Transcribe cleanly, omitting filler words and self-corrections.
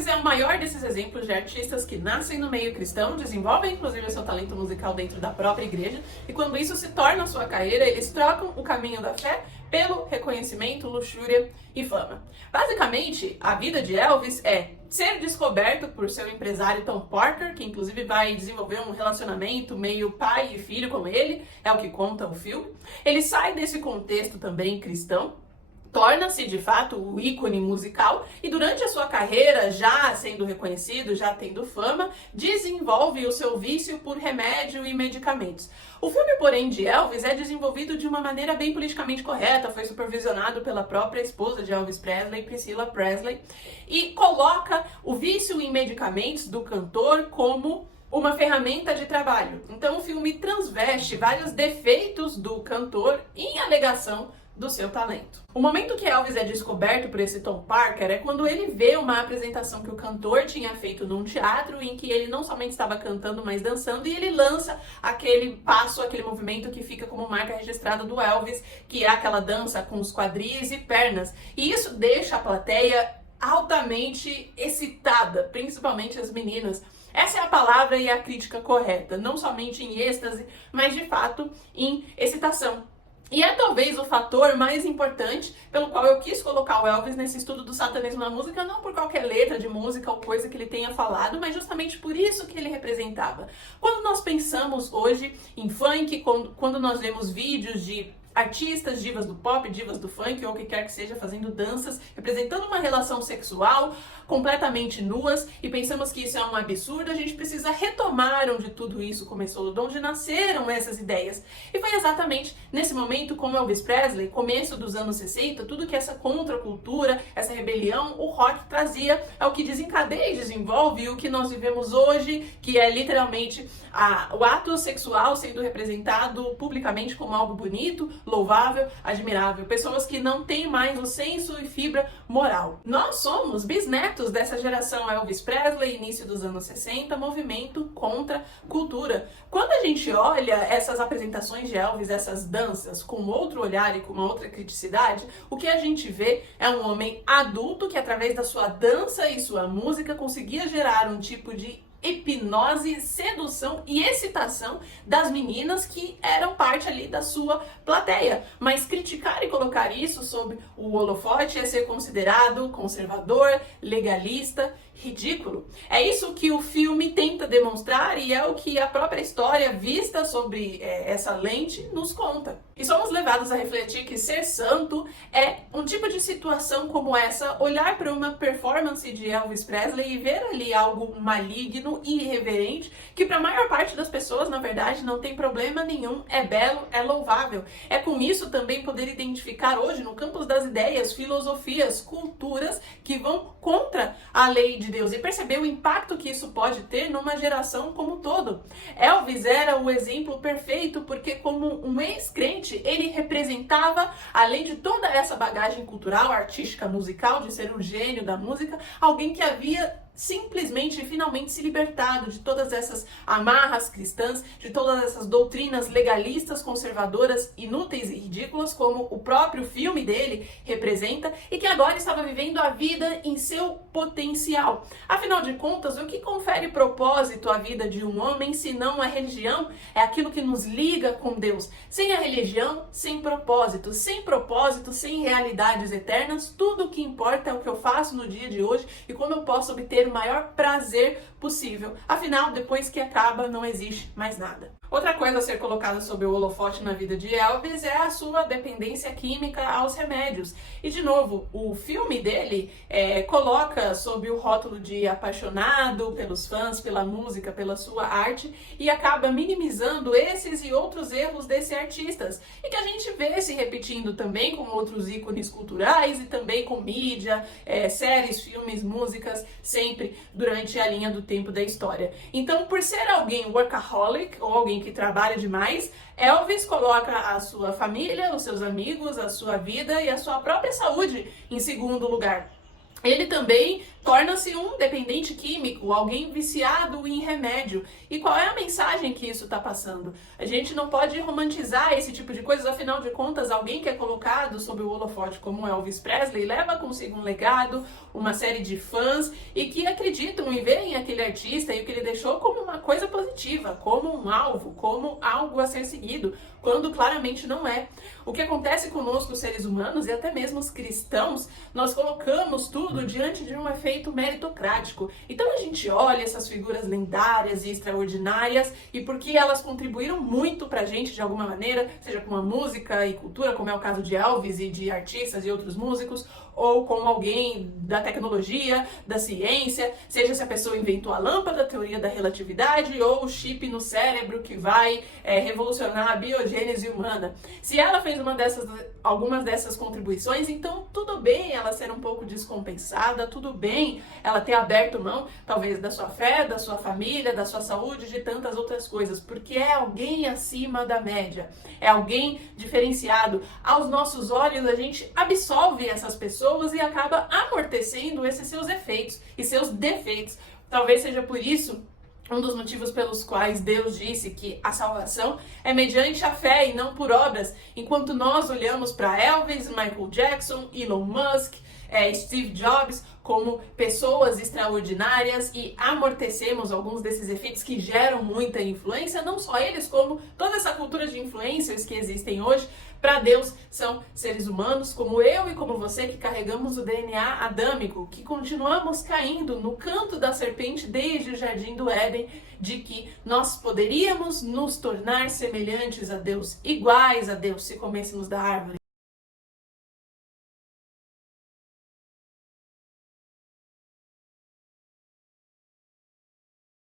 Elvis é o maior desses exemplos de artistas que nascem no meio cristão, desenvolvem inclusive o seu talento musical dentro da própria igreja, e quando isso se torna sua carreira, eles trocam o caminho da fé pelo reconhecimento, luxúria e fama. Basicamente, a vida de Elvis é ser descoberto por seu empresário Tom Parker, que inclusive vai desenvolver um relacionamento meio pai e filho com ele, é o que conta o filme. Ele sai desse contexto também cristão, torna-se de fato o ícone musical e durante a sua carreira, já sendo reconhecido, já tendo fama, desenvolve o seu vício por remédio e medicamentos. O filme, porém, de Elvis é desenvolvido de uma maneira bem politicamente correta, foi supervisionado pela própria esposa de Elvis Presley, Priscilla Presley, e coloca o vício em medicamentos do cantor como uma ferramenta de trabalho. Então o filme transveste vários defeitos do cantor em alegação do seu talento. O momento que Elvis é descoberto por esse Tom Parker é quando ele vê uma apresentação que o cantor tinha feito num teatro em que ele não somente estava cantando, mas dançando, e ele lança aquele passo, aquele movimento que fica como marca registrada do Elvis, que é aquela dança com os quadris e pernas. E isso deixa a plateia altamente excitada, principalmente as meninas. Essa é a palavra e a crítica correta, não somente em êxtase, mas de fato em excitação. E é talvez o fator mais importante pelo qual eu quis colocar o Elvis nesse estudo do satanismo na música, não por qualquer letra de música ou coisa que ele tenha falado, mas justamente por isso que ele representava. Quando nós pensamos hoje em funk, quando nós vemos vídeos de artistas, divas do pop, divas do funk ou o que quer que seja, fazendo danças, representando uma relação sexual, completamente nuas, e pensamos que isso é um absurdo, a gente precisa retomar onde tudo isso começou, de onde nasceram essas ideias. E foi exatamente nesse momento, como Elvis Presley, começo dos anos 60, tudo que essa contracultura, essa rebelião, o rock trazia é o que desencadeia e desenvolve o que nós vivemos hoje, que é literalmente o ato sexual sendo representado publicamente como algo bonito, louvável, admirável. Pessoas que não têm mais o senso e fibra moral. Nós somos bisnetos dessa geração Elvis Presley, início dos anos 60, movimento contra cultura. Quando a gente olha essas apresentações de Elvis, essas danças, com outro olhar e com uma outra criticidade, o que a gente vê é um homem adulto que, através da sua dança e sua música, conseguia gerar um tipo de hipnose, sedução e excitação das meninas que eram parte ali da sua plateia. Mas criticar e colocar isso sob o holofote é ser considerado conservador, legalista, ridículo. É isso que o filme tenta demonstrar e é o que a própria história vista sobre essa lente nos conta. E somos levados a refletir que ser santo é um tipo de situação como essa, olhar para uma performance de Elvis Presley e ver ali algo maligno e irreverente, que para a maior parte das pessoas, na verdade, não tem problema nenhum, é belo, é louvável. É com isso também poder identificar hoje, no campo das ideias, filosofias, culturas que vão contra a lei de Deus e perceber o impacto que isso pode ter numa geração como um todo. Elvis era o exemplo perfeito porque, como um ex-crente, ele representava, além de toda essa bagagem cultural, artística, musical, de ser um gênio da música, alguém que havia simplesmente e finalmente se libertado de todas essas amarras cristãs, de todas essas doutrinas legalistas, conservadoras, inúteis e ridículas, como o próprio filme dele representa, e que agora estava vivendo a vida em seu potencial. Afinal de contas, o que confere propósito à vida de um homem, se não a religião? É aquilo que nos liga com Deus. Sem a religião, sem propósito, sem realidades eternas, tudo o que importa é o que eu faço no dia de hoje e como eu posso obter o maior prazer possível. Afinal, depois que acaba, não existe mais nada. Outra coisa a ser colocada sob o holofote na vida de Elvis é a sua dependência química aos remédios. E, de novo, o filme dele coloca sob o rótulo de apaixonado pelos fãs, pela música, pela sua arte, e acaba minimizando esses e outros erros desses artistas. E que a gente vê se repetindo também com outros ícones culturais e também com mídia, séries, filmes, músicas, sempre durante a linha do tempo da história. Então, por ser alguém workaholic, ou alguém que trabalha demais, Elvis coloca a sua família, os seus amigos, a sua vida e a sua própria saúde em segundo lugar. ele também torna-se um dependente químico, alguém viciado em remédio. E qual é a mensagem que isso está passando? A gente não pode romantizar esse tipo de coisas, afinal de contas, alguém que é colocado sob o holofote como Elvis Presley leva consigo um legado, uma série de fãs e que acreditam e veem aquele artista e o que ele deixou como uma coisa positiva, como um alvo, como algo a ser seguido, quando claramente não é. O que acontece conosco, seres humanos e até mesmo os cristãos, nós colocamos tudo diante de um efeito meritocrático. Então a gente olha essas figuras lendárias e extraordinárias e porque elas contribuíram muito pra gente de alguma maneira, seja com a música e cultura, como é o caso de Elvis e de artistas e outros músicos, ou como alguém da tecnologia, da ciência, seja se a pessoa inventou a lâmpada, a teoria da relatividade ou o chip no cérebro que vai revolucionar a biogênese humana. Se ela fez algumas dessas contribuições, então tudo bem ela ser um pouco descompensada, tudo bem ela ter aberto mão, talvez, da sua fé, da sua família, da sua saúde, de tantas outras coisas, porque é alguém acima da média, é alguém diferenciado. Aos nossos olhos, a gente absolve essas pessoas e acaba amortecendo esses seus efeitos e seus defeitos. Talvez seja por isso um dos motivos pelos quais Deus disse que a salvação é mediante a fé e não por obras, enquanto nós olhamos para Elvis, Michael Jackson, Elon Musk, Steve Jobs como pessoas extraordinárias e amortecemos alguns desses efeitos que geram muita influência, não só eles, como toda essa cultura de influencers que existem hoje. Para Deus são seres humanos como eu e como você que carregamos o DNA adâmico, que continuamos caindo no canto da serpente desde o jardim do Éden, de que nós poderíamos nos tornar semelhantes a Deus, iguais a Deus, se comêssemos da árvore.